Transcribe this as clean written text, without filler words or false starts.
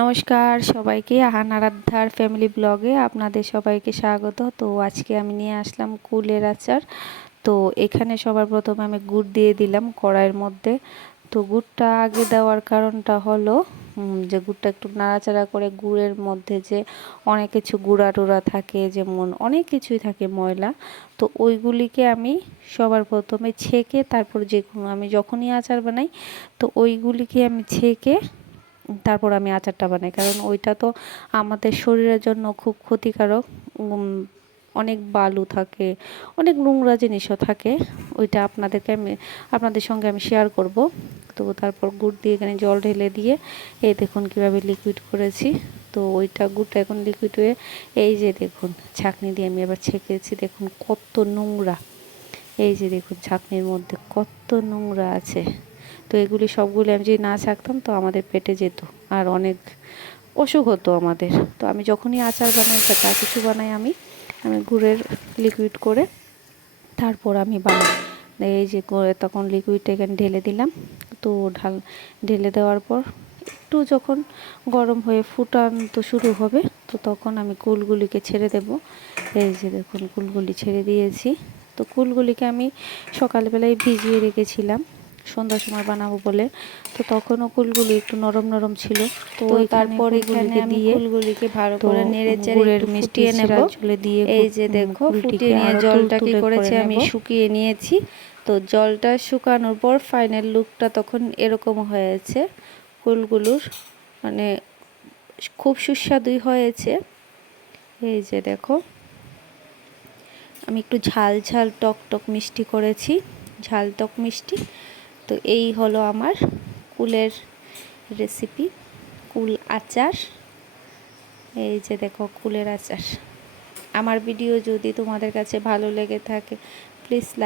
নমস্কার সবাইকে, আহান আরাধ্যার ফ্যামিলি ব্লগে আপনাদের সবাইকে স্বাগত। তো আজকে আমি নিয়ে আসলাম কুলের আচার। তো এখানে সবার প্রথমে আমি গুড় দিয়ে দিলাম কড়াইয়ের মধ্যে। তো গুড়টা আগে দেওয়ার কারণটা হলো যে গুড়টা একটু নাড়াচাড়া করে গুড়ের মধ্যে যে অনেক কিছু গুঁড়া টুড়া থাকে, যেমন অনেক কিছুই থাকে ময়লা, তো ওইগুলিকে আমি সবার প্রথমে ছেঁকে তারপর যে আমি যখনই আচার বানাই তো ওইগুলিকে আমি ছেঁকে তারপর আমি আচারটা বানাই, কারণ ওইটা তো আমাদের শরীরের জন্য খুব ক্ষতিকারক। অনেক বালু থাকে, অনেক নোংরা জিনিসও থাকে, ওইটা আপনাদের সঙ্গে আমি শেয়ার করব। তো তারপর গুড় দিয়ে এখানে জল ঢেলে দিয়ে এই দেখুন কীভাবে লিকুইড করেছি। তো ওইটা গুড়টা এখন লিকুইড হয়ে এই যে দেখুন ছাঁকনি দিয়ে আমি এবার ছেঁকেছি, দেখুন কত নোংরা। এই যে দেখুন ছাঁকনির মধ্যে কত নোংরা আছে। তো এগুলি সবগুলি আমি যদি না ছাঁকতাম তো আমাদের পেটে যেত আর অনেক অসুখ হতো আমাদের। তো আমি যখনই আচার বানাই বা যা কিছু বানাই আমি গুড়ের লিকুইড করে তারপর আমি বানাই। এই যে তখন লিকুইডটা এখানে ঢেলে দিলাম। তো ঢেলে দেওয়ার পর একটু যখন গরম হয়ে ফুটানো শুরু হবে তো তখন আমি কুলগুলিকে ছেড়ে দেব। এই যে দেখুন কুলগুলি ছেড়ে দিয়েছি। তো কুলগুলিকে আমি সকালবেলায় ভিজিয়ে রেখেছিলাম সন্ধ্যার সময় বানাবো বলে। তো তখনও কুলগুলি একটু নরম নরম ছিল। তো তারপর এখানে আমি কুলগুলিকে ভালো করে নেড়েচেড়ে একটু ফুটিয়ে নেব। দিয়ে এই যে দেখো ফুটিয়ে নিয়ে জলটা কি করেছি আমি শুকিয়ে নিয়েছি। তো জলটা শুকানোর পর ফাইনাল লুকটা তখন এরকম হয়েছে কুলগুলোর, মানে খুব সুস্বাদুই হয়েছে। এই যে দেখো আমি একটু ঝাল ঝাল টক টক মিষ্টি করেছি, ঝাল টক মিষ্টি। তো এই হলো আমার কুলের রেসিপি, কুল আচার। এই যে দেখো কুলের আচার। আমার ভিডিও যদি তোমাদের কাছে ভালো লেগে থাকে প্লিজ লাইক